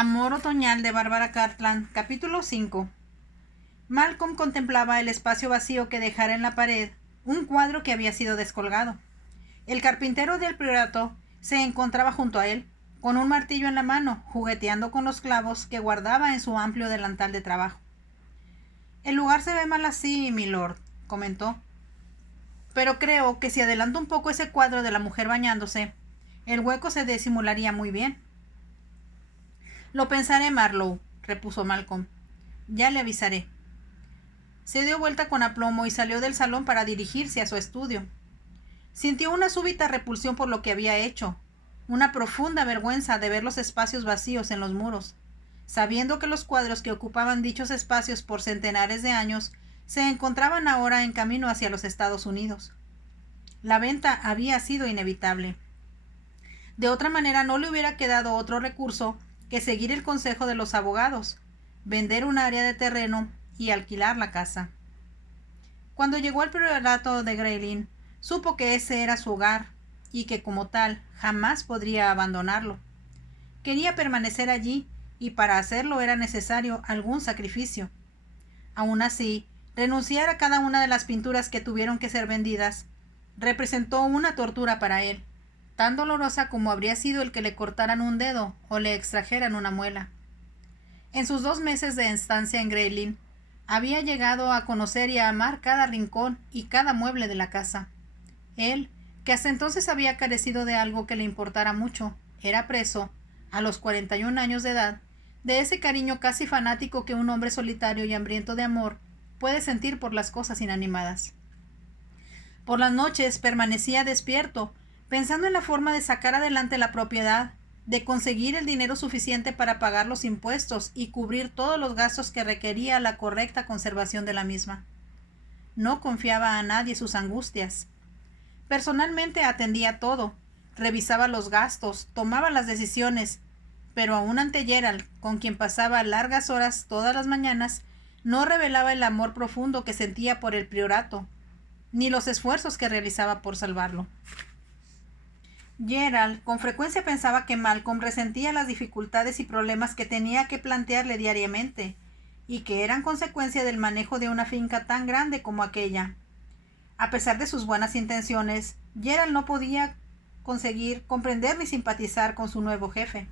Amor otoñal de Bárbara Cartland, capítulo 5. Malcolm contemplaba el espacio vacío que dejara en la pared un cuadro que había sido descolgado. El carpintero del priorato se encontraba junto a él, con un martillo en la mano, jugueteando con los clavos que guardaba en su amplio delantal de trabajo. El lugar se ve mal así, milord, comentó. Pero creo que si adelanto un poco ese cuadro de la mujer bañándose, el hueco se disimularía muy bien. Lo pensaré, Marlowe, repuso Malcolm. Ya le avisaré. Se dio vuelta con aplomo y salió del salón para dirigirse a su estudio. Sintió una súbita repulsión por lo que había hecho, una profunda vergüenza de ver los espacios vacíos en los muros, sabiendo que los cuadros que ocupaban dichos espacios por centenares de años se encontraban ahora en camino hacia los Estados Unidos. La venta había sido inevitable. De otra manera no le hubiera quedado otro recurso que seguir el consejo de los abogados, vender un área de terreno y alquilar la casa. Cuando llegó al priorato de Grey Lynn, supo que ese era su hogar y que como tal jamás podría abandonarlo. Quería permanecer allí y para hacerlo era necesario algún sacrificio. Aun así, renunciar a cada una de las pinturas que tuvieron que ser vendidas representó una tortura para él, tan dolorosa como habría sido el que le cortaran un dedo o le extrajeran una muela. En sus 2 meses de estancia en Grey Lynn, había llegado a conocer y a amar cada rincón y cada mueble de la casa. Él, que hasta entonces había carecido de algo que le importara mucho, era preso, a los 41 años de edad, de ese cariño casi fanático que un hombre solitario y hambriento de amor puede sentir por las cosas inanimadas. Por las noches permanecía despierto, pensando en la forma de sacar adelante la propiedad, de conseguir el dinero suficiente para pagar los impuestos y cubrir todos los gastos que requería la correcta conservación de la misma. No confiaba a nadie sus angustias. Personalmente atendía todo, revisaba los gastos, tomaba las decisiones, pero aún ante Gerald, con quien pasaba largas horas todas las mañanas, no revelaba el amor profundo que sentía por el priorato, ni los esfuerzos que realizaba por salvarlo. Gerald con frecuencia pensaba que Malcolm resentía las dificultades y problemas que tenía que plantearle diariamente, y que eran consecuencia del manejo de una finca tan grande como aquella. A pesar de sus buenas intenciones, Gerald no podía conseguir comprender ni simpatizar con su nuevo jefe.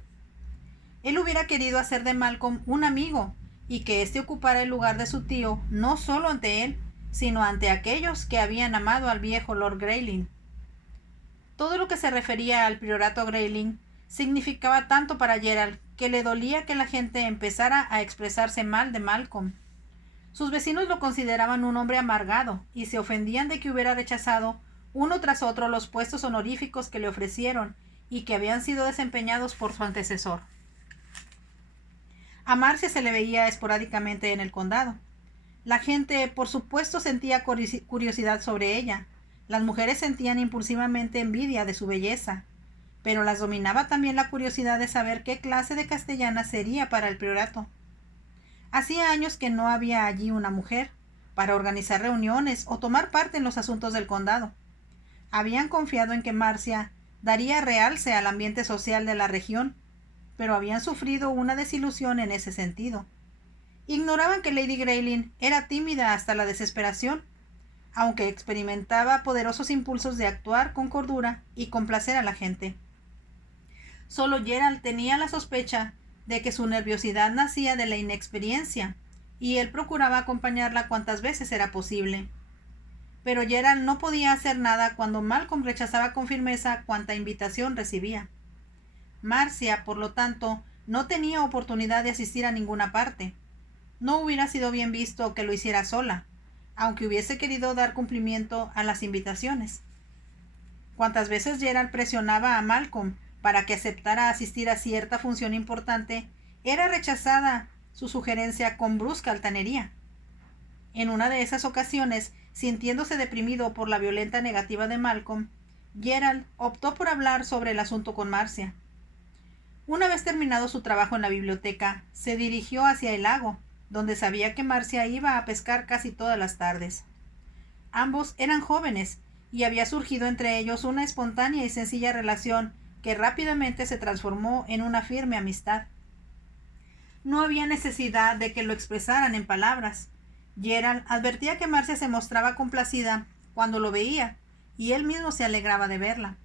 Él hubiera querido hacer de Malcolm un amigo, y que éste ocupara el lugar de su tío no solo ante él, sino ante aquellos que habían amado al viejo Lord Grey Lynn. Todo lo que se refería al priorato Grey Lynn significaba tanto para Gerald que le dolía que la gente empezara a expresarse mal de Malcolm. Sus vecinos lo consideraban un hombre amargado y se ofendían de que hubiera rechazado uno tras otro los puestos honoríficos que le ofrecieron y que habían sido desempeñados por su antecesor. A Marcia se le veía esporádicamente en el condado. La gente, por supuesto, sentía curiosidad sobre ella. Las mujeres sentían impulsivamente envidia de su belleza, pero las dominaba también la curiosidad de saber qué clase de castellana sería para el priorato. Hacía años que no había allí una mujer para organizar reuniones o tomar parte en los asuntos del condado. Habían confiado en que Marcia daría realce al ambiente social de la región, pero habían sufrido una desilusión en ese sentido. Ignoraban que Lady Grey Lynn era tímida hasta la desesperación, aunque experimentaba poderosos impulsos de actuar con cordura y complacer a la gente. Solo Gerald tenía la sospecha de que su nerviosidad nacía de la inexperiencia, y él procuraba acompañarla cuantas veces era posible. Pero Gerald no podía hacer nada cuando Malcolm rechazaba con firmeza cuanta invitación recibía. Marcia, por lo tanto, no tenía oportunidad de asistir a ninguna parte. No hubiera sido bien visto que lo hiciera sola, aunque hubiese querido dar cumplimiento a las invitaciones. Cuantas veces Gerald presionaba a Malcolm para que aceptara asistir a cierta función importante, era rechazada su sugerencia con brusca altanería. En una de esas ocasiones, sintiéndose deprimido por la violenta negativa de Malcolm, Gerald optó por hablar sobre el asunto con Marcia. Una vez terminado su trabajo en la biblioteca, se dirigió hacia el lago, donde sabía que Marcia iba a pescar casi todas las tardes. Ambos eran jóvenes, y había surgido entre ellos una espontánea y sencilla relación que rápidamente se transformó en una firme amistad. No había necesidad de que lo expresaran en palabras. Gerald advertía que Marcia se mostraba complacida cuando lo veía, y él mismo se alegraba de verla.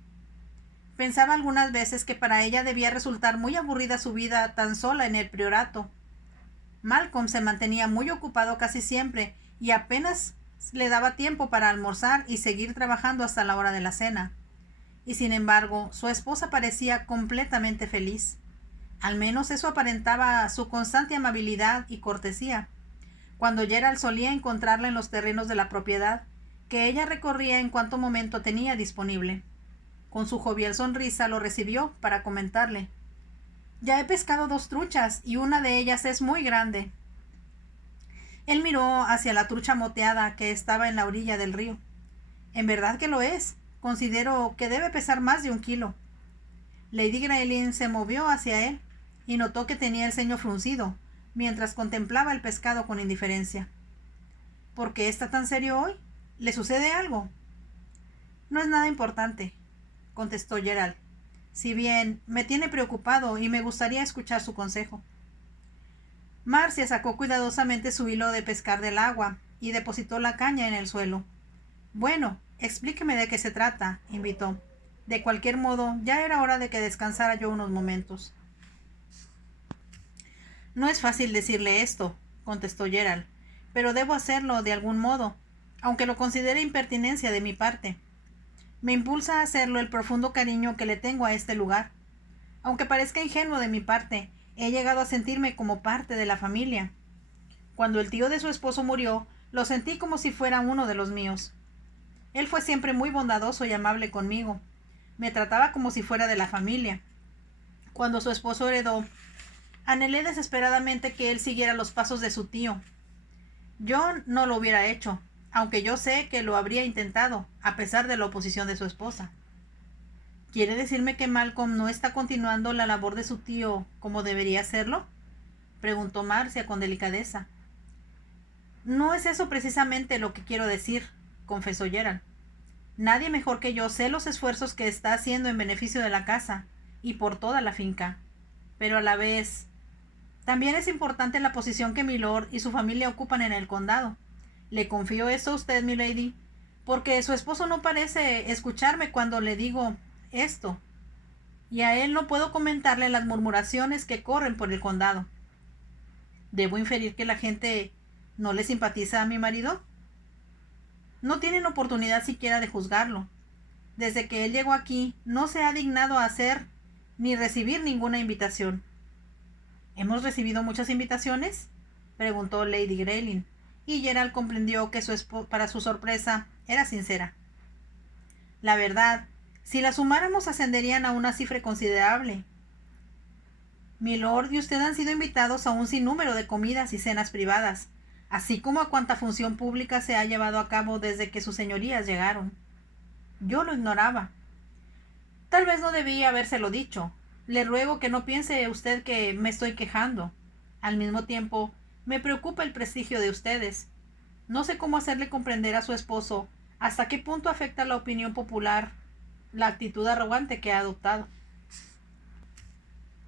Pensaba algunas veces que para ella debía resultar muy aburrida su vida tan sola en el priorato. Malcolm se mantenía muy ocupado casi siempre y apenas le daba tiempo para almorzar y seguir trabajando hasta la hora de la cena. Y sin embargo, su esposa parecía completamente feliz. Al menos eso aparentaba su constante amabilidad y cortesía. Cuando Gerald solía encontrarla en los terrenos de la propiedad, que ella recorría en cuanto momento tenía disponible. Con su jovial sonrisa lo recibió para comentarle: «Ya he pescado 2 truchas y una de ellas es muy grande». Él miró hacia la trucha moteada que estaba en la orilla del río. «En verdad que lo es. Considero que debe pesar más de 1 kilo». Lady Greylin se movió hacia él y notó que tenía el ceño fruncido, mientras contemplaba el pescado con indiferencia. «¿Por qué está tan serio hoy? ¿Le sucede algo?» «No es nada importante», contestó Gerald, «si bien me tiene preocupado y me gustaría escuchar su consejo». Marcia sacó cuidadosamente su hilo de pescar del agua y depositó la caña en el suelo. «Bueno, explíqueme de qué se trata», invitó. «De cualquier modo, ya era hora de que descansara yo unos momentos». «No es fácil decirle esto», contestó Gerald, «pero debo hacerlo de algún modo, aunque lo considere impertinencia de mi parte. Me impulsa a hacerlo el profundo cariño que le tengo a este lugar. Aunque parezca ingenuo de mi parte, he llegado a sentirme como parte de la familia. Cuando el tío de su esposo murió, lo sentí como si fuera uno de los míos. Él fue siempre muy bondadoso y amable conmigo. Me trataba como si fuera de la familia. Cuando su esposo heredó, anhelé desesperadamente que él siguiera los pasos de su tío. Yo no lo hubiera hecho, aunque yo sé que lo habría intentado, a pesar de la oposición de su esposa». «¿Quiere decirme que Malcolm no está continuando la labor de su tío como debería hacerlo?», preguntó Marcia con delicadeza. «No es eso precisamente lo que quiero decir», confesó Gerald. «Nadie mejor que yo sé los esfuerzos que está haciendo en beneficio de la casa y por toda la finca. Pero a la vez, también es importante la posición que Milord y su familia ocupan en el condado. Le confío esto a usted, milady, porque su esposo no parece escucharme cuando le digo esto, y a él no puedo comentarle las murmuraciones que corren por el condado. ¿Debo inferir que la gente no le simpatiza a mi marido? No tienen oportunidad siquiera de juzgarlo. Desde que él llegó aquí, no se ha dignado a hacer ni recibir ninguna invitación». «¿Hemos recibido muchas invitaciones?», preguntó Lady Greylin, y Gerald comprendió que para su sorpresa era sincera. «La verdad, si la sumáramos ascenderían a una cifra considerable. Milord y usted han sido invitados a un sinnúmero de comidas y cenas privadas, así como a cuanta función pública se ha llevado a cabo desde que sus señorías llegaron. Yo lo ignoraba. Tal vez no debía habérselo dicho. Le ruego que no piense usted que me estoy quejando. Al mismo tiempo, me preocupa el prestigio de ustedes. No sé cómo hacerle comprender a su esposo hasta qué punto afecta la opinión popular la actitud arrogante que ha adoptado».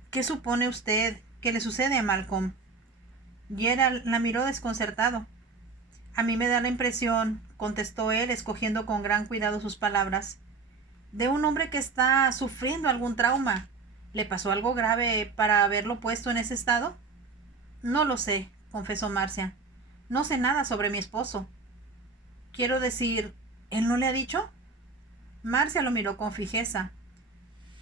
«¿Qué supone usted que le sucede a Malcolm?». Gerald la miró desconcertado. «A mí me da la impresión», contestó él, escogiendo con gran cuidado sus palabras, «de un hombre que está sufriendo algún trauma. ¿Le pasó algo grave para haberlo puesto en ese estado?». «No lo sé», confesó Marcia. «No sé nada sobre mi esposo». «Quiero decir, ¿él no le ha dicho?». Marcia lo miró con fijeza.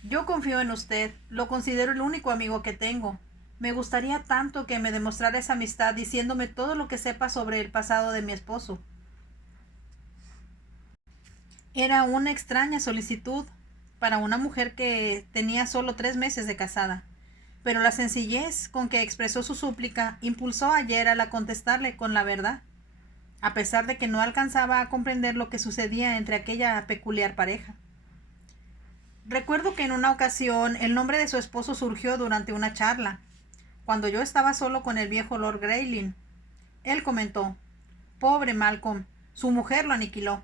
«Yo confío en usted. Lo considero el único amigo que tengo. Me gustaría tanto que me demostrara esa amistad diciéndome todo lo que sepa sobre el pasado de mi esposo». Era una extraña solicitud para una mujer que tenía solo 3 meses de casada, pero la sencillez con que expresó su súplica impulsó a Gerald a contestarle con la verdad, a pesar de que no alcanzaba a comprender lo que sucedía entre aquella peculiar pareja. «Recuerdo que en una ocasión el nombre de su esposo surgió durante una charla, cuando yo estaba solo con el viejo Lord Greylin. Él comentó: «Pobre Malcolm, su mujer lo aniquiló.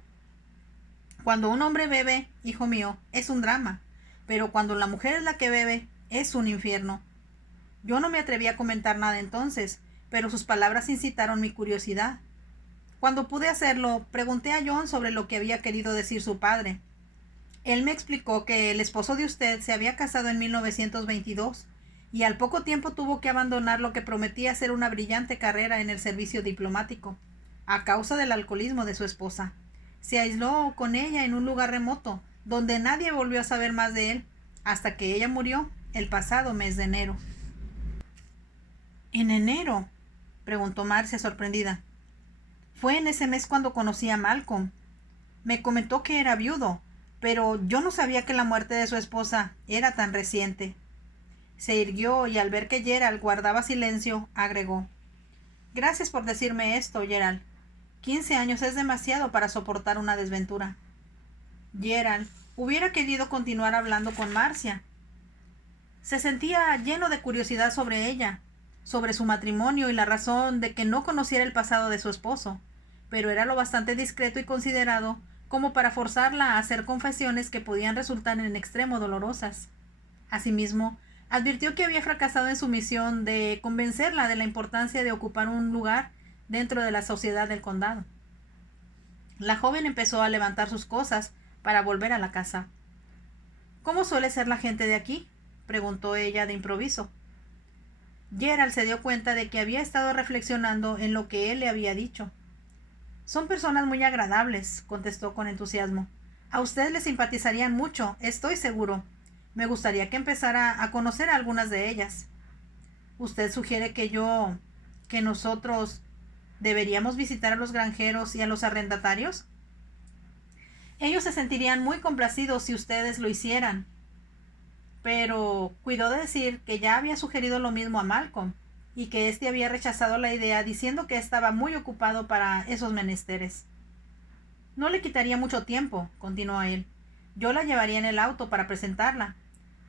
Cuando un hombre bebe, hijo mío, es un drama, pero cuando la mujer es la que bebe, es un infierno». Yo no me atreví a comentar nada entonces, pero sus palabras incitaron mi curiosidad. Cuando pude hacerlo, pregunté a John sobre lo que había querido decir su padre. Él me explicó que el esposo de usted se había casado en 1922 y al poco tiempo tuvo que abandonar lo que prometía ser una brillante carrera en el servicio diplomático, a causa del alcoholismo de su esposa. Se aisló con ella en un lugar remoto, donde nadie volvió a saber más de él, hasta que ella murió el pasado mes de enero. ¿En enero?, preguntó Marcia sorprendida. Fue en ese mes cuando conocí a Malcolm. Me comentó que era viudo, pero yo no sabía que la muerte de su esposa era tan reciente. Se irguió y al ver que Gerald guardaba silencio, agregó: Gracias por decirme esto, Gerald. 15 años es demasiado para soportar una desventura. Gerald hubiera querido continuar hablando con Marcia. Se sentía lleno de curiosidad sobre ella, sobre su matrimonio y la razón de que no conociera el pasado de su esposo, pero era lo bastante discreto y considerado como para forzarla a hacer confesiones que podían resultar en extremo dolorosas. Asimismo, advirtió que había fracasado en su misión de convencerla de la importancia de ocupar un lugar dentro de la sociedad del condado. La joven empezó a levantar sus cosas para volver a la casa. ¿Cómo suele ser la gente de aquí?, preguntó ella de improviso. Gerald se dio cuenta de que había estado reflexionando en lo que él le había dicho. Son personas muy agradables, contestó con entusiasmo. A usted le simpatizarían mucho, estoy seguro. Me gustaría que empezara a conocer a algunas de ellas. ¿Usted sugiere que nosotros deberíamos visitar a los granjeros y a los arrendatarios? Ellos se sentirían muy complacidos si ustedes lo hicieran. Pero cuidó de decir que ya había sugerido lo mismo a Malcolm, y que éste había rechazado la idea diciendo que estaba muy ocupado para esos menesteres. No le quitaría mucho tiempo, continuó él. Yo la llevaría en el auto para presentarla.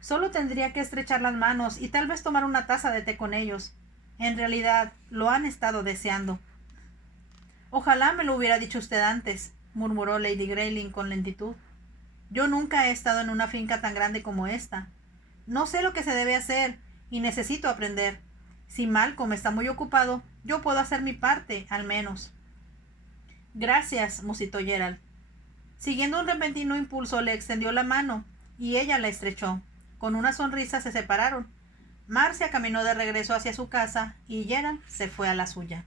Solo tendría que estrechar las manos y tal vez tomar una taza de té con ellos. En realidad, lo han estado deseando. Ojalá me lo hubiera dicho usted antes, murmuró Lady Grayling con lentitud. Yo nunca he estado en una finca tan grande como esta. No sé lo que se debe hacer y necesito aprender. Si Malcolm está muy ocupado, yo puedo hacer mi parte, al menos. Gracias, musitó Gerald. Siguiendo un repentino impulso, le extendió la mano y ella la estrechó. Con una sonrisa se separaron. Marcia caminó de regreso hacia su casa y Gerald se fue a la suya.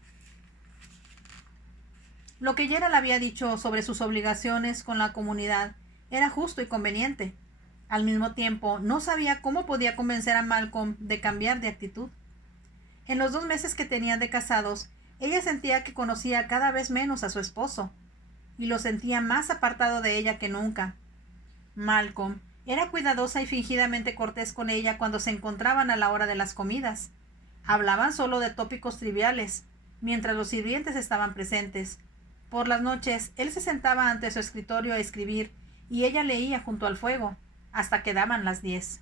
Lo que Gerald había dicho sobre sus obligaciones con la comunidad era justo y conveniente. Al mismo tiempo, no sabía cómo podía convencer a Malcolm de cambiar de actitud. En los 2 meses que tenían de casados, ella sentía que conocía cada vez menos a su esposo, y lo sentía más apartado de ella que nunca. Malcolm era cuidadosa y fingidamente cortés con ella cuando se encontraban a la hora de las comidas. Hablaban solo de tópicos triviales, mientras los sirvientes estaban presentes. Por las noches, él se sentaba ante su escritorio a escribir, y ella leía junto al fuego, hasta que daban las 10.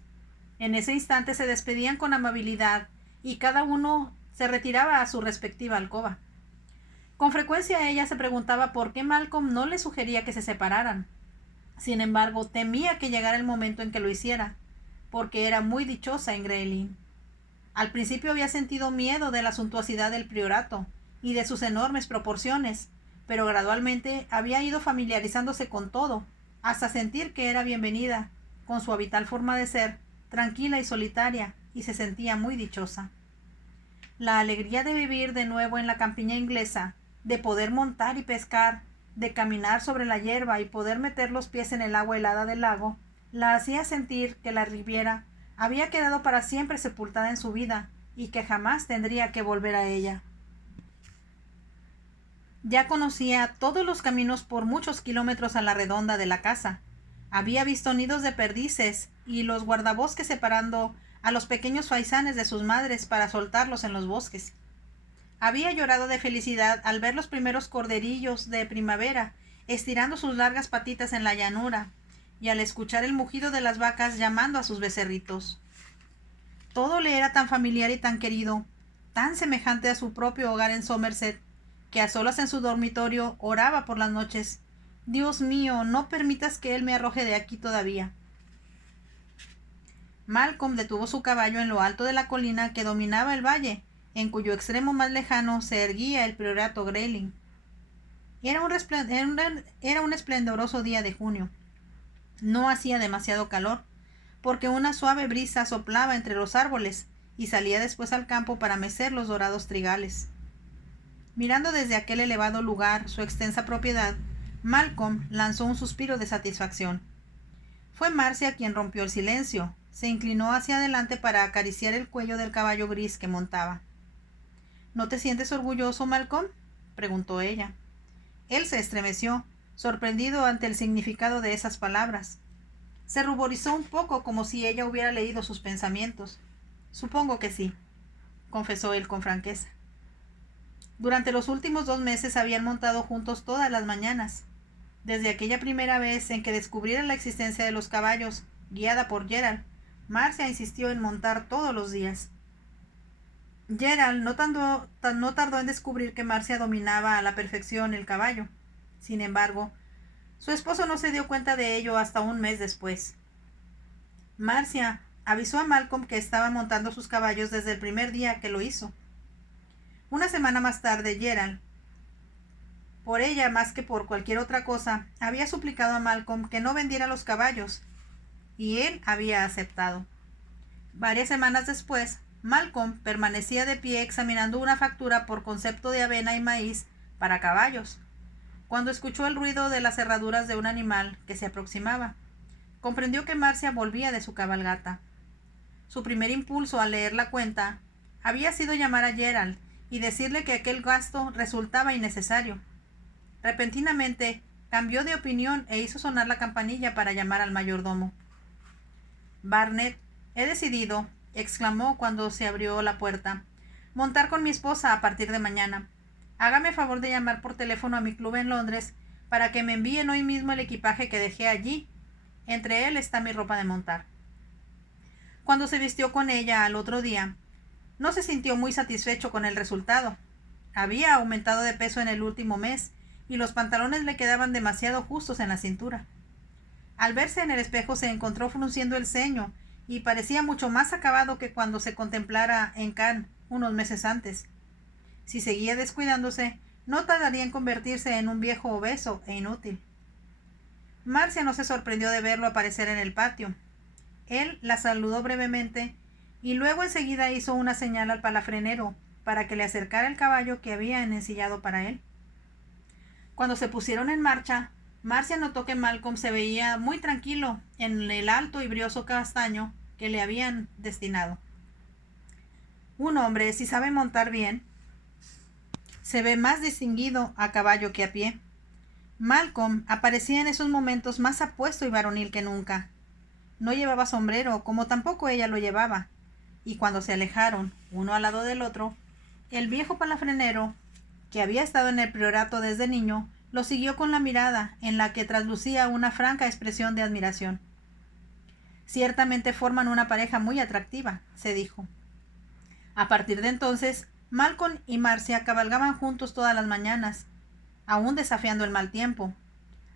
En ese instante se despedían con amabilidad, y cada uno se retiraba a su respectiva alcoba. Con frecuencia ella se preguntaba por qué Malcolm no le sugería que se separaran. Sin embargo, temía que llegara el momento en que lo hiciera, porque era muy dichosa en Grayling. Al principio había sentido miedo de la suntuosidad del priorato y de sus enormes proporciones, pero gradualmente había ido familiarizándose con todo, hasta sentir que era bienvenida, con su habitual forma de ser, tranquila y solitaria, y se sentía muy dichosa. La alegría de vivir de nuevo en la campiña inglesa, de poder montar y pescar, de caminar sobre la hierba y poder meter los pies en el agua helada del lago, la hacía sentir que la Riviera había quedado para siempre sepultada en su vida y que jamás tendría que volver a ella. Ya conocía todos los caminos por muchos kilómetros a la redonda de la casa. Había visto nidos de perdices y los guardabosques separando a los pequeños faisanes de sus madres para soltarlos en los bosques. Había llorado de felicidad al ver los primeros corderillos de primavera estirando sus largas patitas en la llanura y al escuchar el mugido de las vacas llamando a sus becerritos. Todo le era tan familiar y tan querido, tan semejante a su propio hogar en Somerset, que a solas en su dormitorio oraba por las noches: Dios mío, no permitas que él me arroje de aquí todavía. Malcolm detuvo su caballo en lo alto de la colina que dominaba el valle, en cuyo extremo más lejano se erguía el priorato Grayling. Era un esplendoroso día de junio. No hacía demasiado calor, porque una suave brisa soplaba entre los árboles y salía después al campo para mecer los dorados trigales. Mirando desde aquel elevado lugar su extensa propiedad, Malcolm lanzó un suspiro de satisfacción. Fue Marcia quien rompió el silencio. Se inclinó hacia adelante para acariciar el cuello del caballo gris que montaba. ¿No te sientes orgulloso, Malcolm?, preguntó ella. Él se estremeció, sorprendido ante el significado de esas palabras. Se ruborizó un poco como si ella hubiera leído sus pensamientos. Supongo que sí, confesó él con franqueza. Durante los últimos 2 meses habían montado juntos todas las mañanas. Desde aquella primera vez en que descubrieron la existencia de los caballos, guiada por Gerald, Marcia insistió en montar todos los días. Gerald no tardó en descubrir que Marcia dominaba a la perfección el caballo. Sin embargo, su esposo no se dio cuenta de ello hasta un mes después. Marcia avisó a Malcolm que estaba montando sus caballos desde el primer día que lo hizo. Una semana más tarde, Gerald, por ella más que por cualquier otra cosa, había suplicado a Malcolm que no vendiera los caballos, y él había aceptado. Varias semanas después, Malcolm permanecía de pie examinando una factura por concepto de avena y maíz para caballos, cuando escuchó el ruido de las herraduras de un animal que se aproximaba. Comprendió que Marcia volvía de su cabalgata. Su primer impulso al leer la cuenta había sido llamar a Gerald y decirle que aquel gasto resultaba innecesario. Repentinamente cambió de opinión e hizo sonar la campanilla para llamar al mayordomo. Barnett, he decidido, exclamó cuando se abrió la puerta, montar con mi esposa a partir de mañana. Hágame favor de llamar por teléfono a mi club en Londres para que me envíen hoy mismo el equipaje que dejé allí. Entre él está mi ropa de montar. Cuando se vistió con ella al otro día, no se sintió muy satisfecho con el resultado. Había aumentado de peso en el último mes y los pantalones le quedaban demasiado justos en la cintura. Al verse en el espejo se encontró frunciendo el ceño y parecía mucho más acabado que cuando se contemplara en Cannes unos meses antes. Si seguía descuidándose, no tardaría en convertirse en un viejo obeso e inútil. Marcia no se sorprendió de verlo aparecer en el patio. Él la saludó brevemente y luego enseguida hizo una señal al palafrenero para que le acercara el caballo que habían ensillado para él. Cuando se pusieron en marcha, Marcia notó que Malcolm se veía muy tranquilo en el alto y brioso castaño que le habían destinado. Un hombre, si sabe montar bien, se ve más distinguido a caballo que a pie. Malcolm aparecía en esos momentos más apuesto y varonil que nunca. No llevaba sombrero, como tampoco ella lo llevaba, y cuando se alejaron, uno al lado del otro, el viejo palafrenero, que había estado en el priorato desde niño, lo siguió con la mirada, en la que traslucía una franca expresión de admiración. Ciertamente forman una pareja muy atractiva, se dijo. A partir de entonces, Malcolm y Marcia cabalgaban juntos todas las mañanas, aún desafiando el mal tiempo.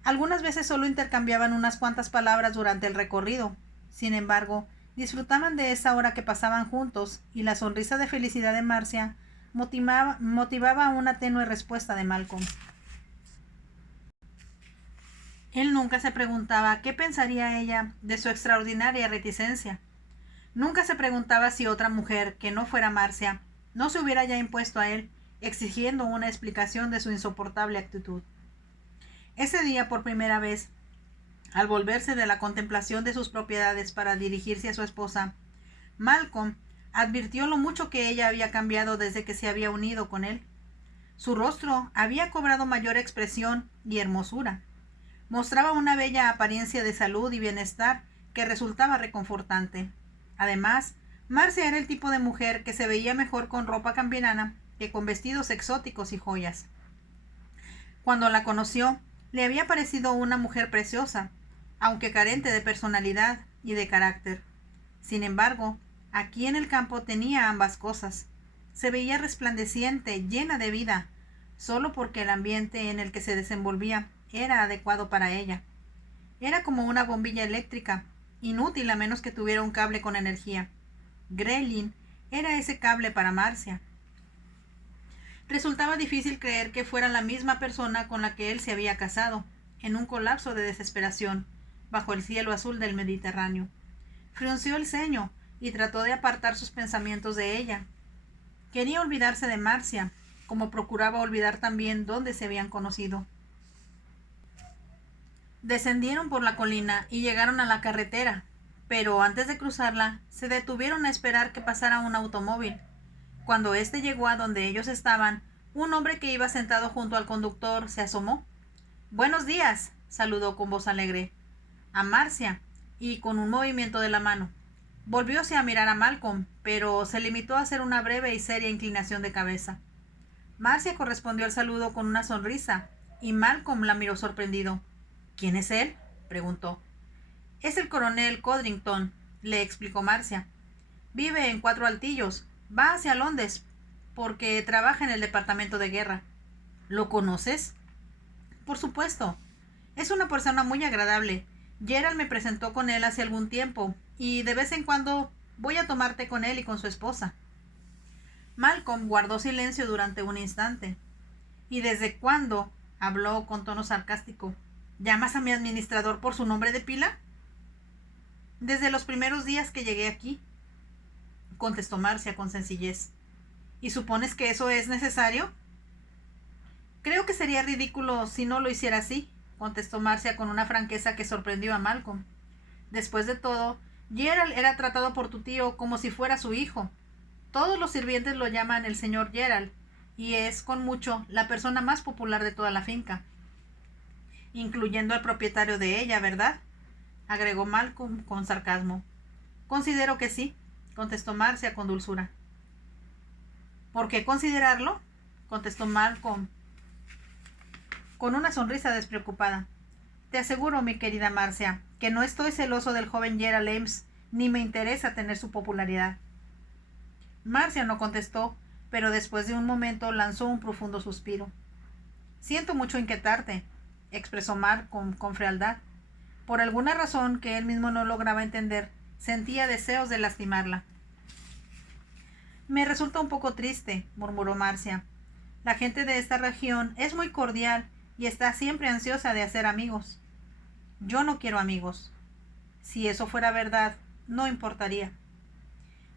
Algunas veces solo intercambiaban unas cuantas palabras durante el recorrido. Sin embargo, disfrutaban de esa hora que pasaban juntos, y la sonrisa de felicidad de Marcia motivaba una tenue respuesta de Malcolm. Él nunca se preguntaba qué pensaría ella de su extraordinaria reticencia. Nunca se preguntaba si otra mujer, que no fuera Marcia, no se hubiera ya impuesto a él, exigiendo una explicación de su insoportable actitud. Ese día, por primera vez, al volverse de la contemplación de sus propiedades para dirigirse a su esposa, Malcolm advirtió lo mucho que ella había cambiado desde que se había unido con él. Su rostro había cobrado mayor expresión y hermosura. Mostraba una bella apariencia de salud y bienestar que resultaba reconfortante. Además, Marcia era el tipo de mujer que se veía mejor con ropa campirana que con vestidos exóticos y joyas. Cuando la conoció, le había parecido una mujer preciosa, aunque carente de personalidad y de carácter. Sin embargo, aquí en el campo tenía ambas cosas. Se veía resplandeciente, llena de vida, solo porque el ambiente en el que se desenvolvía era adecuado para ella. Era como una bombilla eléctrica, inútil a menos que tuviera un cable con energía. Grelin era ese cable para Marcia. Resultaba difícil creer que fuera la misma persona con la que él se había casado, en un colapso de desesperación, bajo el cielo azul del Mediterráneo. Frunció el ceño y trató de apartar sus pensamientos de ella. Quería olvidarse de Marcia, como procuraba olvidar también dónde se habían conocido. Descendieron por la colina y llegaron a la carretera, pero antes de cruzarla, se detuvieron a esperar que pasara un automóvil. Cuando éste llegó a donde ellos estaban, un hombre que iba sentado junto al conductor se asomó. «Buenos días», saludó con voz alegre a Marcia y con un movimiento de la mano. Volvióse a mirar a Malcolm, pero se limitó a hacer una breve y seria inclinación de cabeza. Marcia correspondió al saludo con una sonrisa, y Malcolm la miró sorprendido. «¿Quién es él?», preguntó. «Es el coronel Codrington», le explicó Marcia. «Vive en Cuatro Altillos. Va hacia Londres porque trabaja en el departamento de guerra». «¿Lo conoces?». «Por supuesto. Es una persona muy agradable. Gerald me presentó con él hace algún tiempo, y de vez en cuando voy a tomar té con él y con su esposa». Malcolm guardó silencio durante un instante. «¿Y desde cuándo?», habló con tono sarcástico. «¿Llamas a mi administrador por su nombre de pila?». «Desde los primeros días que llegué aquí», contestó Marcia con sencillez. «¿Y supones que eso es necesario?». «Creo que sería ridículo si no lo hiciera así», contestó Marcia con una franqueza que sorprendió a Malcolm. «Después de todo, Gerald era tratado por tu tío como si fuera su hijo. Todos los sirvientes lo llaman el señor Gerald, y es, con mucho, la persona más popular de toda la finca». «Incluyendo al propietario de ella, ¿verdad?», agregó Malcolm con sarcasmo. «Considero que sí», contestó Marcia con dulzura. «¿Por qué considerarlo?», contestó Malcolm con una sonrisa despreocupada. «Te aseguro, mi querida Marcia, que no estoy celoso del joven Gerald Ames, ni me interesa tener su popularidad». Marcia no contestó, pero después de un momento lanzó un profundo suspiro. «Siento mucho inquietarte», expresó Malcolm con frialdad. Por alguna razón que él mismo no lograba entender, sentía deseos de lastimarla. «Me resulta un poco triste», murmuró Marcia. «La gente de esta región es muy cordial y está siempre ansiosa de hacer amigos. Yo no quiero amigos. Si eso fuera verdad, no importaría».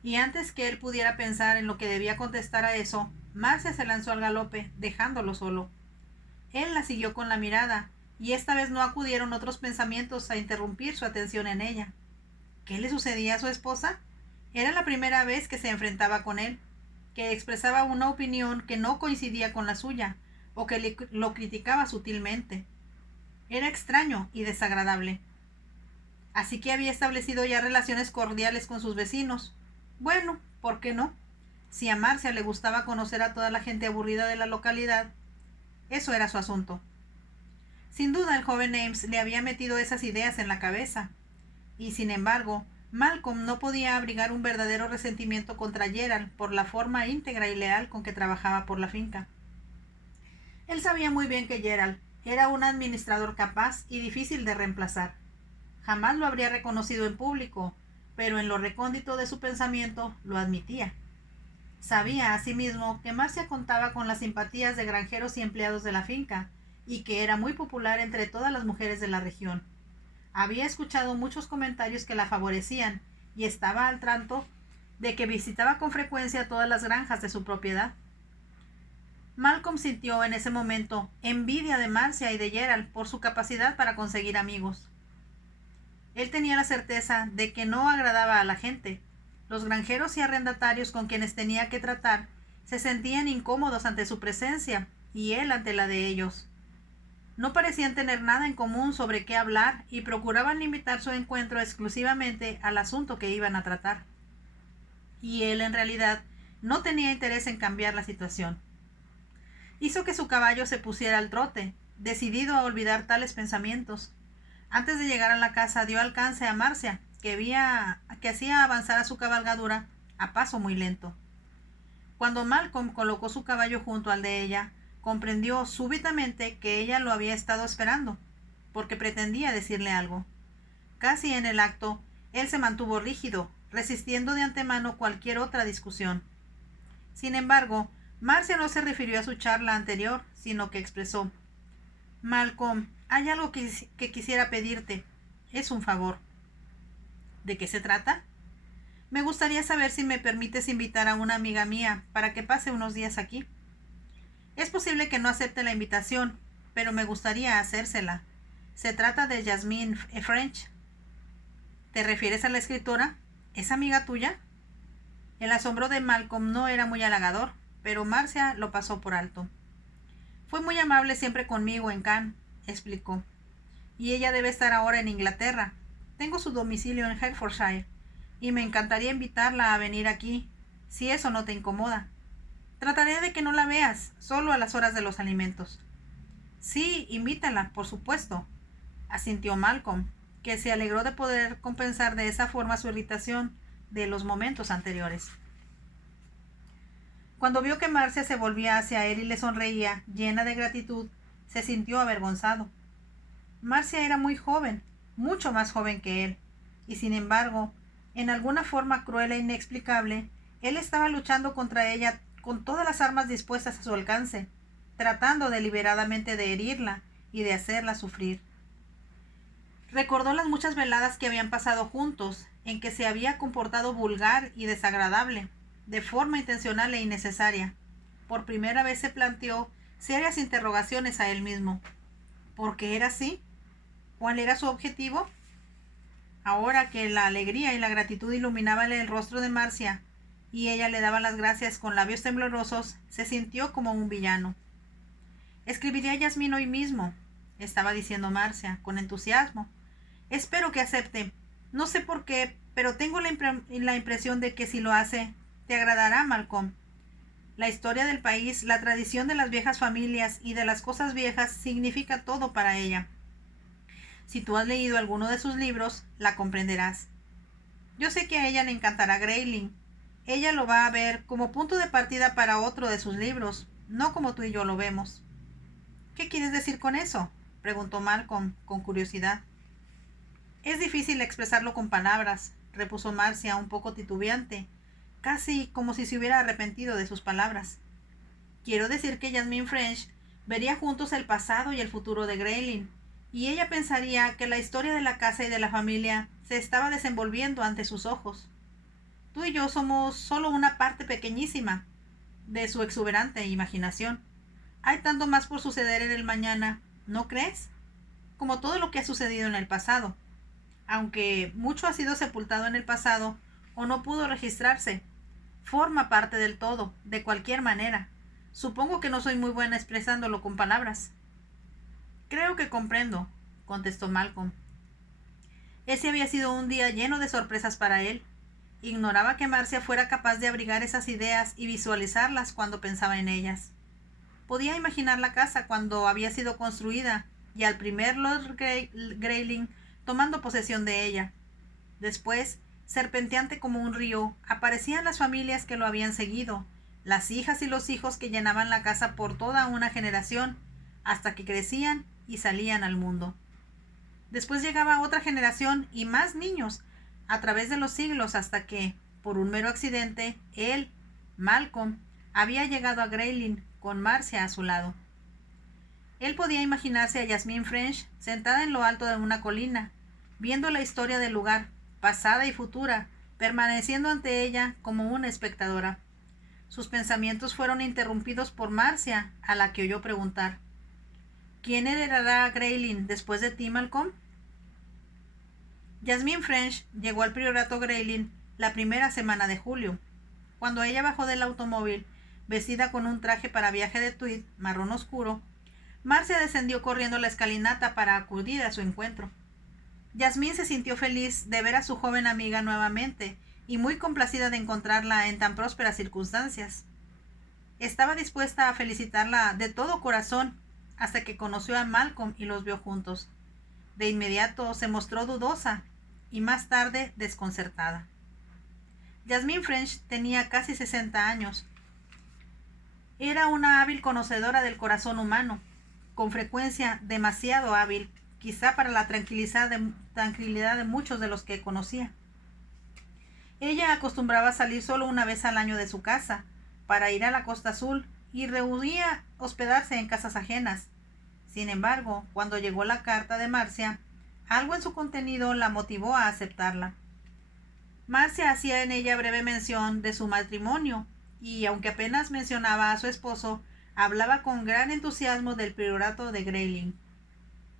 Y antes que él pudiera pensar en lo que debía contestar a eso, Marcia se lanzó al galope, dejándolo solo. Él la siguió con la mirada, y esta vez no acudieron otros pensamientos a interrumpir su atención en ella. ¿Qué le sucedía a su esposa? Era la primera vez que se enfrentaba con él, que expresaba una opinión que no coincidía con la suya, o que lo criticaba sutilmente. Era extraño y desagradable. Así que había establecido ya relaciones cordiales con sus vecinos. Bueno, ¿por qué no? Si a Marcia le gustaba conocer a toda la gente aburrida de la localidad, eso era su asunto. Sin duda el joven Ames le había metido esas ideas en la cabeza, y sin embargo, Malcolm no podía abrigar un verdadero resentimiento contra Gerald por la forma íntegra y leal con que trabajaba por la finca. Él sabía muy bien que Gerald era un administrador capaz y difícil de reemplazar. Jamás lo habría reconocido en público, pero en lo recóndito de su pensamiento lo admitía. Sabía asimismo que Marcia contaba con las simpatías de granjeros y empleados de la finca, y que era muy popular entre todas las mujeres de la región. Había escuchado muchos comentarios que la favorecían, y estaba al tanto de que visitaba con frecuencia todas las granjas de su propiedad. Malcolm sintió en ese momento envidia de Marcia y de Gerald por su capacidad para conseguir amigos. Él tenía la certeza de que no agradaba a la gente. Los granjeros y arrendatarios con quienes tenía que tratar se sentían incómodos ante su presencia, y él ante la de ellos. No parecían tener nada en común sobre qué hablar y procuraban limitar su encuentro exclusivamente al asunto que iban a tratar. Y él, en realidad, no tenía interés en cambiar la situación. Hizo que su caballo se pusiera al trote, decidido a olvidar tales pensamientos. Antes de llegar a la casa dio alcance a Marcia, que hacía avanzar a su cabalgadura a paso muy lento. Cuando Malcolm colocó su caballo junto al de ella, comprendió súbitamente que ella lo había estado esperando, porque pretendía decirle algo. Casi en el acto, Él se mantuvo rígido, resistiendo de antemano cualquier otra discusión. Sin embargo, Marcia no se refirió a su charla anterior, sino que expresó: Malcolm, hay algo que quisiera pedirte. Es un favor. ¿De qué se trata? Me gustaría saber si me permites invitar a una amiga mía para que pase unos días aquí. Es posible que no acepte la invitación, pero me gustaría hacérsela. Se trata de Jasmine French. ¿Te refieres a la escritora? ¿Es amiga tuya? El asombro de Malcolm no era muy halagador, pero Marcia lo pasó por alto. Fue muy amable siempre conmigo en Cannes, explicó. Y ella debe estar ahora en Inglaterra. Tengo su domicilio en Hertfordshire, y me encantaría invitarla a venir aquí, si eso no te incomoda. Trataré de que no la veas, solo a las horas de los alimentos. Sí, invítala, por supuesto, asintió Malcolm, que se alegró de poder compensar de esa forma su irritación de los momentos anteriores. Cuando vio que Marcia se volvía hacia él y le sonreía, llena de gratitud, se sintió avergonzado. Marcia era muy joven, mucho más joven que él, y sin embargo, en alguna forma cruel e inexplicable, él estaba luchando contra ella con todas las armas dispuestas a su alcance, tratando deliberadamente de herirla y de hacerla sufrir. Recordó las muchas veladas que habían pasado juntos, en que se había comportado vulgar y desagradable, de forma intencional e innecesaria. Por primera vez se planteó serias interrogaciones a él mismo. ¿Por qué era así? ¿Cuál era su objetivo? Ahora que la alegría y la gratitud iluminaban el rostro de Marcia, y ella le daba las gracias con labios temblorosos, se sintió como un villano. Escribiré a Yasmín hoy mismo, estaba diciendo Marcia, con entusiasmo. Espero que acepte. No sé por qué, pero tengo la impresión de que si lo hace, te agradará, Malcolm. La historia del país, la tradición de las viejas familias y de las cosas viejas significa todo para ella. Si tú has leído alguno de sus libros, la comprenderás. Yo sé que a ella le encantará Grayling. Ella lo va a ver como punto de partida para otro de sus libros, no como tú y yo lo vemos. ¿Qué quieres decir con eso?, preguntó Malcolm con curiosidad. Es difícil expresarlo con palabras, repuso Marcia un poco titubeante, casi como si se hubiera arrepentido de sus palabras. Quiero decir que Jasmine French vería juntos el pasado y el futuro de Grayling, y ella pensaría que la historia de la casa y de la familia se estaba desenvolviendo ante sus ojos. Tú y yo somos solo una parte pequeñísima de su exuberante imaginación. Hay tanto más por suceder en el mañana, ¿no crees? Como todo lo que ha sucedido en el pasado. Aunque mucho ha sido sepultado en el pasado o no pudo registrarse, forma parte del todo, de cualquier manera. Supongo que no soy muy buena expresándolo con palabras. Creo que comprendo, contestó Malcolm. Ese había sido un día lleno de sorpresas para él. Ignoraba que Marcia fuera capaz de abrigar esas ideas y visualizarlas cuando pensaba en ellas. Podía imaginar la casa cuando había sido construida y al primer Lord Grayling tomando posesión de ella. Después, serpenteante como un río, aparecían las familias que lo habían seguido, las hijas y los hijos que llenaban la casa por toda una generación, hasta que crecían y salían al mundo. Después llegaba otra generación y más niños, a través de los siglos, hasta que, por un mero accidente, él, Malcolm, había llegado a Grayling con Marcia a su lado. Él podía imaginarse a Jasmine French sentada en lo alto de una colina, viendo la historia del lugar, pasada y futura, permaneciendo ante ella como una espectadora. Sus pensamientos fueron interrumpidos por Marcia, a la que oyó preguntar: ¿Quién heredará a Grayling después de ti, Malcolm? Jasmine French llegó al priorato Grayling la primera semana de julio. Cuando ella bajó del automóvil, vestida con un traje para viaje de tweed marrón oscuro, Marcia descendió corriendo la escalinata para acudir a su encuentro. Jasmine se sintió feliz de ver a su joven amiga nuevamente y muy complacida de encontrarla en tan prósperas circunstancias. Estaba dispuesta a felicitarla de todo corazón hasta que conoció a Malcolm y los vio juntos. De inmediato se mostró dudosa y más tarde desconcertada. Jasmine French tenía casi 60 años. Era una hábil conocedora del corazón humano, con frecuencia demasiado hábil, quizá para la tranquilidad de muchos de los que conocía. Ella acostumbraba a salir solo una vez al año de su casa, para ir a la Costa Azul, y rehusía hospedarse en casas ajenas. Sin embargo, cuando llegó la carta de Marcia, algo en su contenido la motivó a aceptarla. Marcia hacía en ella breve mención de su matrimonio, y aunque apenas mencionaba a su esposo, hablaba con gran entusiasmo del priorato de Grayling.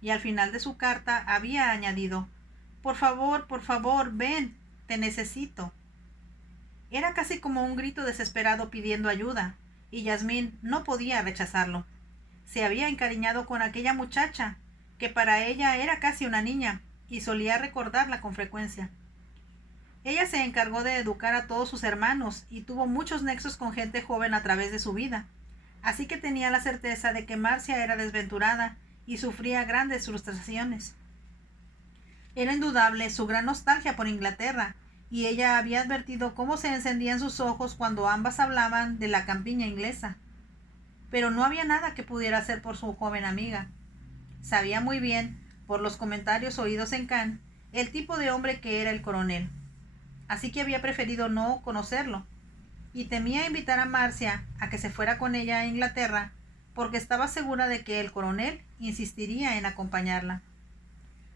Y al final de su carta había añadido: por favor, ven, te necesito. Era casi como un grito desesperado pidiendo ayuda, y Yasmín no podía rechazarlo. Se había encariñado con aquella muchacha, que para ella era casi una niña, y solía recordarla con frecuencia. Ella se encargó de educar a todos sus hermanos y tuvo muchos nexos con gente joven a través de su vida, así que tenía la certeza de que Marcia era desventurada y sufría grandes frustraciones. Era indudable su gran nostalgia por Inglaterra, y ella había advertido cómo se encendían sus ojos cuando ambas hablaban de la campiña inglesa. Pero no había nada que pudiera hacer por su joven amiga. Sabía muy bien, por los comentarios oídos en Cannes, el tipo de hombre que era el coronel. Así que había preferido no conocerlo, y temía invitar a Marcia a que se fuera con ella a Inglaterra, porque estaba segura de que el coronel insistiría en acompañarla.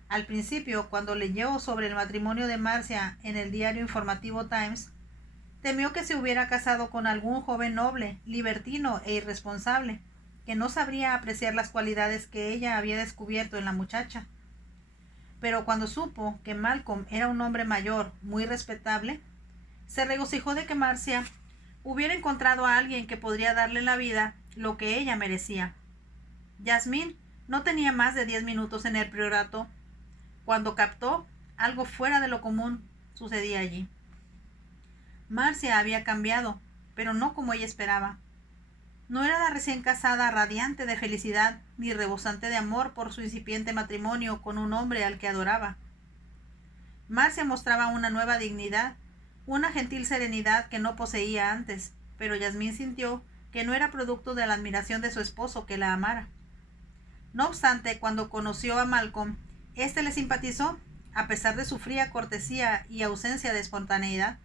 Al principio, cuando leyó sobre el matrimonio de Marcia en el diario informativo Times, temió que se hubiera casado con algún joven noble, libertino e irresponsable, que no sabría apreciar las cualidades que ella había descubierto en la muchacha. Pero cuando supo que Malcolm era un hombre mayor, muy respetable, se regocijó de que Marcia hubiera encontrado a alguien que podría darle en la vida lo que ella merecía. Yasmín no tenía más de 10 minutos en el priorato cuando captó algo fuera de lo común sucedía allí. Marcia había cambiado, pero no como ella esperaba. No era la recién casada radiante de felicidad ni rebosante de amor por su incipiente matrimonio con un hombre al que adoraba. Marcia mostraba una nueva dignidad, una gentil serenidad que no poseía antes, pero Yasmín sintió que no era producto de la admiración de su esposo que la amara. No obstante, cuando conoció a Malcolm, éste le simpatizó, a pesar de su fría cortesía y ausencia de espontaneidad,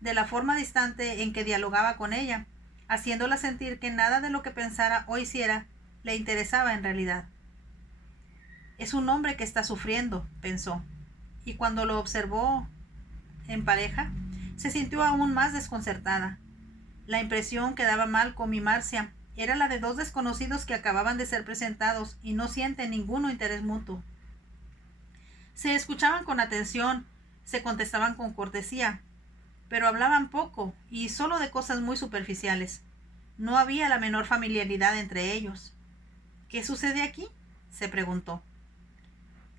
de la forma distante en que dialogaba con ella, haciéndola sentir que nada de lo que pensara o hiciera le interesaba en realidad. Es un hombre que está sufriendo, pensó, y cuando lo observó en pareja, se sintió aún más desconcertada. La impresión que daba Malcolm y Marcia era la de dos desconocidos que acababan de ser presentados y no sienten ninguno interés mutuo. Se escuchaban con atención, se contestaban con cortesía, pero hablaban poco y solo de cosas muy superficiales. No había la menor familiaridad entre ellos. ¿Qué sucede aquí?, se preguntó.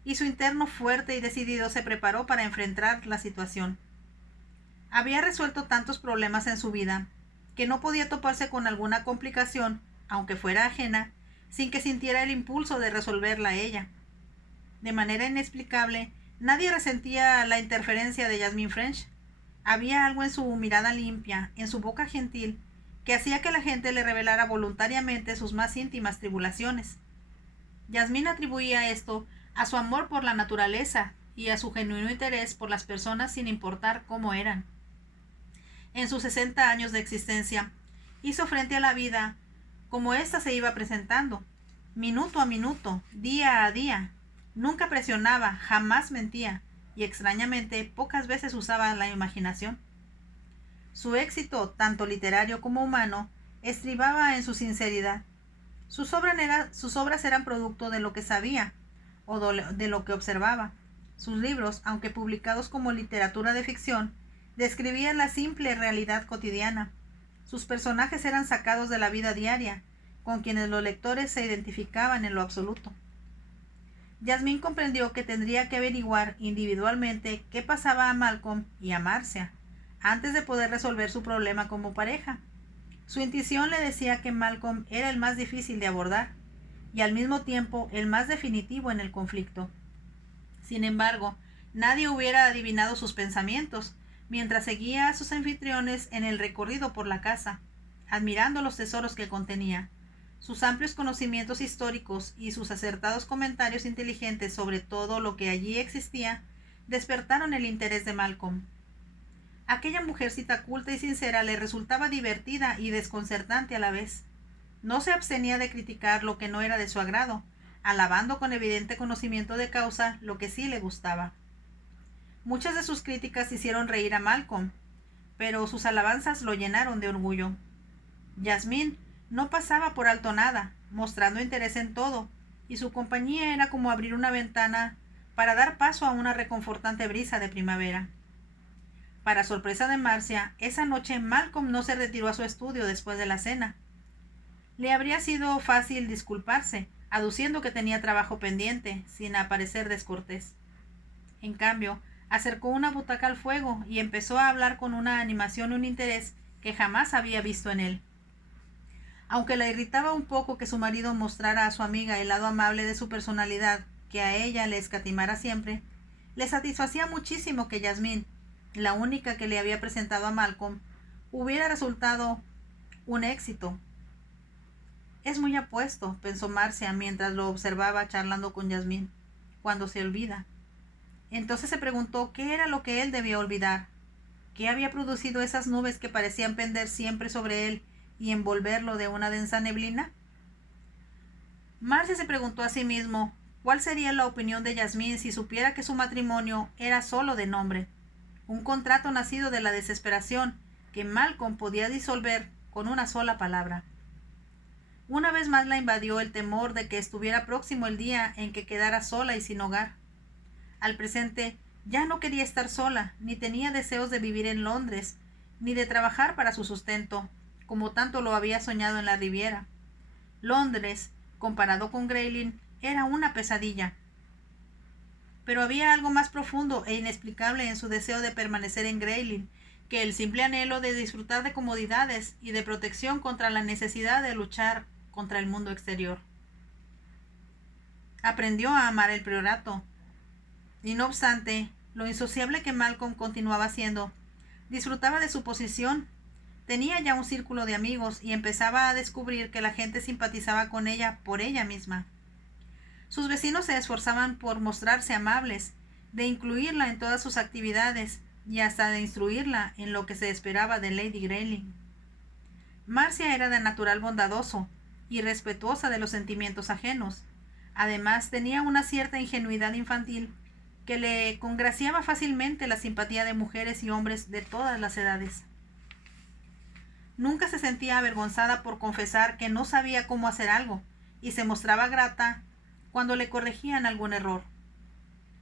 Y su interno fuerte y decidido se preparó para enfrentar la situación. Había resuelto tantos problemas en su vida que no podía toparse con alguna complicación, aunque fuera ajena, sin que sintiera el impulso de resolverla ella. De manera inexplicable, nadie resentía la interferencia de Jasmine French. Había algo en su mirada limpia, en su boca gentil, que hacía que la gente le revelara voluntariamente sus más íntimas tribulaciones. Yasmín atribuía esto a su amor por la naturaleza y a su genuino interés por las personas sin importar cómo eran. En sus 60 años de existencia, hizo frente a la vida como ésta se iba presentando, minuto a minuto, día a día. Nunca presionaba, jamás mentía, y extrañamente pocas veces usaba la imaginación. Su éxito, tanto literario como humano, estribaba en su sinceridad. Sus obras eran producto de lo que sabía o de lo que observaba. Sus libros, aunque publicados como literatura de ficción, describían la simple realidad cotidiana. Sus personajes eran sacados de la vida diaria, con quienes los lectores se identificaban en lo absoluto. Yasmín comprendió que tendría que averiguar individualmente qué pasaba a Malcolm y a Marcia, antes de poder resolver su problema como pareja. Su intuición le decía que Malcolm era el más difícil de abordar, y al mismo tiempo el más definitivo en el conflicto. Sin embargo, nadie hubiera adivinado sus pensamientos, mientras seguía a sus anfitriones en el recorrido por la casa, admirando los tesoros que contenía. Sus amplios conocimientos históricos y sus acertados comentarios inteligentes sobre todo lo que allí existía despertaron el interés de Malcolm. Aquella mujercita culta y sincera le resultaba divertida y desconcertante a la vez. No se abstenía de criticar lo que no era de su agrado, alabando con evidente conocimiento de causa lo que sí le gustaba. Muchas de sus críticas hicieron reír a Malcolm, pero sus alabanzas lo llenaron de orgullo. Yasmín no pasaba por alto nada, mostrando interés en todo, y su compañía era como abrir una ventana para dar paso a una reconfortante brisa de primavera. Para sorpresa de Marcia, esa noche Malcolm no se retiró a su estudio después de la cena. Le habría sido fácil disculparse, aduciendo que tenía trabajo pendiente, sin parecer descortés. En cambio, acercó una butaca al fuego y empezó a hablar con una animación y un interés que jamás había visto en él. Aunque la irritaba un poco que su marido mostrara a su amiga el lado amable de su personalidad, que a ella le escatimara siempre, le satisfacía muchísimo que Yasmín, la única que le había presentado a Malcolm, hubiera resultado un éxito. Es muy apuesto, pensó Marcia mientras lo observaba charlando con Yasmín, cuando se olvida. Entonces se preguntó qué era lo que él debía olvidar, qué había producido esas nubes que parecían pender siempre sobre él y envolverlo de una densa neblina. Marcia se preguntó a sí mismo cuál sería la opinión de Yasmín si supiera que su matrimonio era solo de nombre, un contrato nacido de la desesperación que Malcolm podía disolver con una sola palabra. Una vez más la invadió el temor de que estuviera próximo el día en que quedara sola y sin hogar. Al presente ya no quería estar sola, ni tenía deseos de vivir en Londres, ni de trabajar para su sustento, como tanto lo había soñado en la Riviera. Londres, comparado con Greylin, era una pesadilla. Pero había algo más profundo e inexplicable en su deseo de permanecer en Greylin que el simple anhelo de disfrutar de comodidades y de protección contra la necesidad de luchar contra el mundo exterior. Aprendió a amar el priorato, y no obstante, lo insociable que Malcolm continuaba siendo, disfrutaba de su posición. Tenía ya un círculo de amigos y empezaba a descubrir que la gente simpatizaba con ella por ella misma. Sus vecinos se esforzaban por mostrarse amables, de incluirla en todas sus actividades y hasta de instruirla en lo que se esperaba de Lady Greylin. Marcia era de natural bondadoso y respetuosa de los sentimientos ajenos. Además, tenía una cierta ingenuidad infantil que le congraciaba fácilmente la simpatía de mujeres y hombres de todas las edades. Nunca se sentía avergonzada por confesar que no sabía cómo hacer algo, y se mostraba grata cuando le corregían algún error.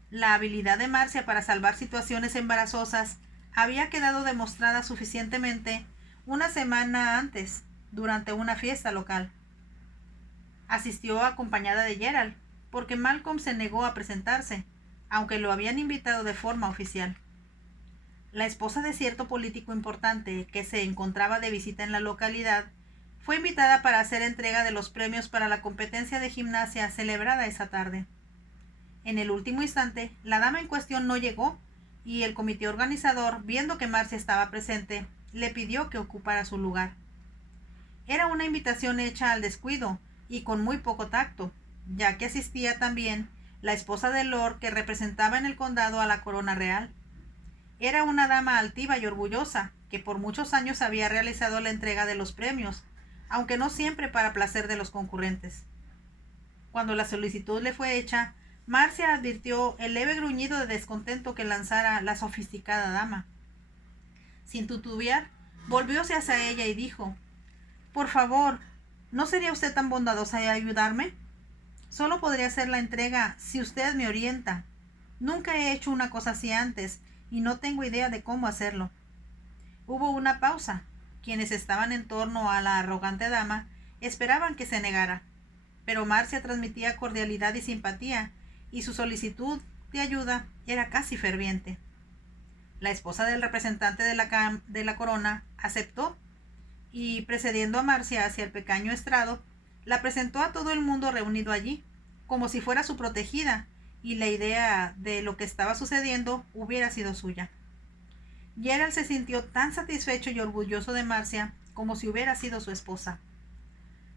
La habilidad de Marcia para salvar situaciones embarazosas había quedado demostrada suficientemente una semana antes, durante una fiesta local. Asistió acompañada de Gerald, porque Malcolm se negó a presentarse, aunque lo habían invitado de forma oficial. La esposa de cierto político importante que se encontraba de visita en la localidad fue invitada para hacer entrega de los premios para la competencia de gimnasia celebrada esa tarde. En el último instante, la dama en cuestión no llegó, y el comité organizador, viendo que Marcia estaba presente, le pidió que ocupara su lugar. Era una invitación hecha al descuido y con muy poco tacto, ya que asistía también la esposa del lord que representaba en el condado a la corona real. Era una dama altiva y orgullosa, que por muchos años había realizado la entrega de los premios, aunque no siempre para placer de los concurrentes. Cuando la solicitud le fue hecha, Marcia advirtió el leve gruñido de descontento que lanzara la sofisticada dama. Sin titubear, volvióse hacia ella y dijo: «Por favor, ¿no sería usted tan bondadosa de ayudarme? Solo podría hacer la entrega si usted me orienta. Nunca he hecho una cosa así antes y no tengo idea de cómo hacerlo». Hubo una pausa. Quienes estaban en torno a la arrogante dama esperaban que se negara, pero Marcia transmitía cordialidad y simpatía, y su solicitud de ayuda era casi ferviente. La esposa del representante de la corona aceptó, y precediendo a Marcia hacia el pequeño estrado, la presentó a todo el mundo reunido allí, como si fuera su protegida, y la idea de lo que estaba sucediendo hubiera sido suya. Gerald se sintió tan satisfecho y orgulloso de Marcia como si hubiera sido su esposa.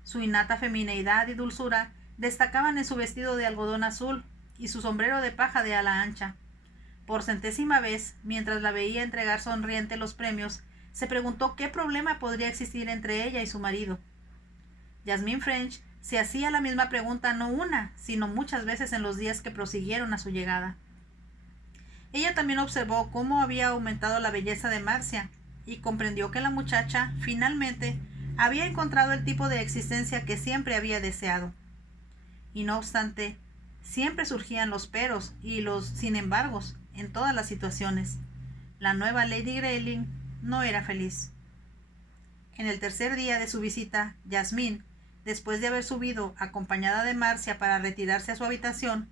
Su innata femineidad y dulzura destacaban en su vestido de algodón azul y su sombrero de paja de ala ancha. Por centésima vez, mientras la veía entregar sonriente los premios, se preguntó qué problema podría existir entre ella y su marido. Jasmine French se hacía la misma pregunta no una, sino muchas veces en los días que prosiguieron a su llegada. Ella también observó cómo había aumentado la belleza de Marcia y comprendió que la muchacha, finalmente, había encontrado el tipo de existencia que siempre había deseado. Y no obstante, siempre surgían los peros y los sin embargos en todas las situaciones. La nueva Lady Grayling no era feliz. En el tercer día de su visita, Jasmine, después de haber subido acompañada de Marcia para retirarse a su habitación,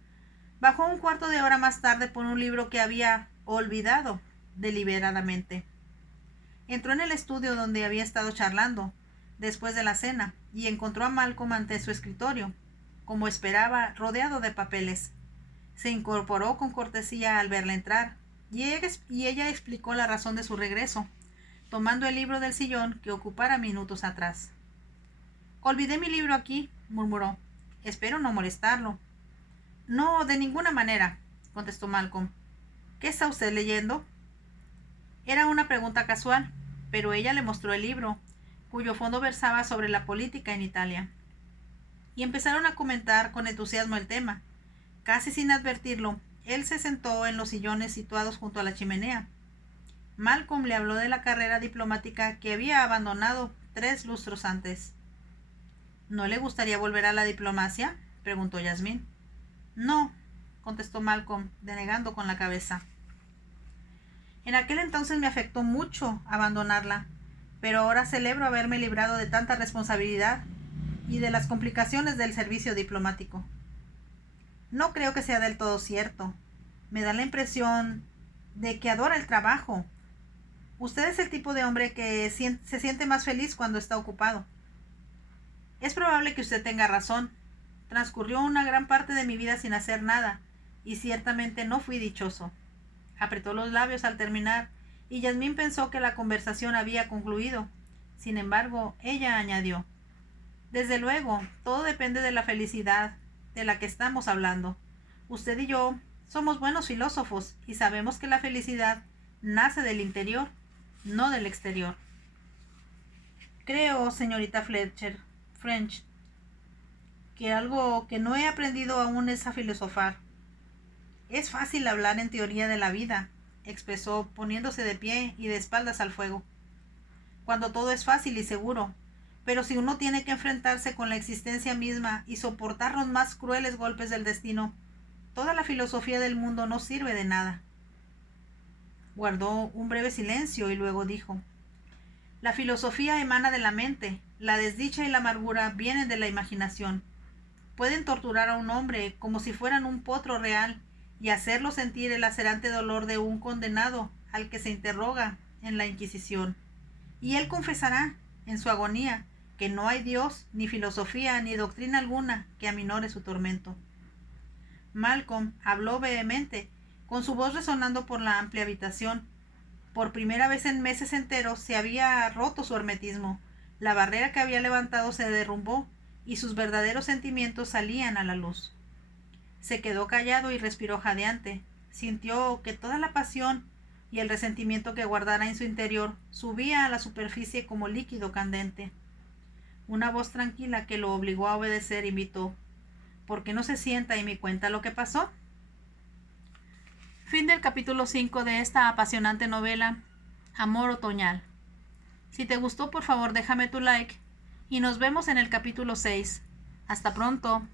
bajó un cuarto de hora más tarde por un libro que había olvidado deliberadamente. Entró en el estudio donde había estado charlando, después de la cena, y encontró a Malcolm ante su escritorio, como esperaba, rodeado de papeles. Se incorporó con cortesía al verla entrar, y ella explicó la razón de su regreso, tomando el libro del sillón que ocupara minutos atrás. «Olvidé mi libro aquí», murmuró. «Espero no molestarlo». «No, de ninguna manera», contestó Malcolm. «¿Qué está usted leyendo?» Era una pregunta casual, pero ella le mostró el libro, cuyo fondo versaba sobre la política en Italia. Y empezaron a comentar con entusiasmo el tema. Casi sin advertirlo, él se sentó en los sillones situados junto a la chimenea. Malcolm le habló de la carrera diplomática que había abandonado 3 lustros antes. «¿No le gustaría volver a la diplomacia?», preguntó Jasmine. «No», contestó Malcolm, denegando con la cabeza. «En aquel entonces me afectó mucho abandonarla, pero ahora celebro haberme librado de tanta responsabilidad y de las complicaciones del servicio diplomático». «No creo que sea del todo cierto. Me da la impresión de que adora el trabajo. Usted es el tipo de hombre que se siente más feliz cuando está ocupado». «Es probable que usted tenga razón. Transcurrió una gran parte de mi vida sin hacer nada, y ciertamente no fui dichoso». Apretó los labios al terminar, y Jasmine pensó que la conversación había concluido. Sin embargo, ella añadió: «Desde luego, todo depende de la felicidad de la que estamos hablando. Usted y yo somos buenos filósofos y sabemos que la felicidad nace del interior, no del exterior». «Creo, señorita French, que algo que no he aprendido aún es a filosofar». «Es fácil hablar en teoría de la vida», expresó, poniéndose de pie y de espaldas al fuego, «cuando todo es fácil y seguro. Pero si uno tiene que enfrentarse con la existencia misma y soportar los más crueles golpes del destino, toda la filosofía del mundo no sirve de nada». Guardó un breve silencio y luego dijo: «La filosofía emana de la mente. La desdicha y la amargura vienen de la imaginación. Pueden torturar a un hombre como si fueran un potro real y hacerlo sentir el lacerante dolor de un condenado al que se interroga en la Inquisición. Y él confesará, en su agonía, que no hay Dios, ni filosofía, ni doctrina alguna que aminore su tormento». Malcolm habló vehemente, con su voz resonando por la amplia habitación. Por primera vez en meses enteros se había roto su hermetismo. La barrera que había levantado se derrumbó, y sus verdaderos sentimientos salían a la luz. Se quedó callado y respiró jadeante. Sintió que toda la pasión y el resentimiento que guardara en su interior subía a la superficie como líquido candente. Una voz tranquila que lo obligó a obedecer invitó: «¿Por qué no se sienta y me cuenta lo que pasó?». Fin del capítulo 5 de esta apasionante novela, Amor Otoñal. Si te gustó, por favor déjame tu like y nos vemos en el capítulo 6. Hasta pronto.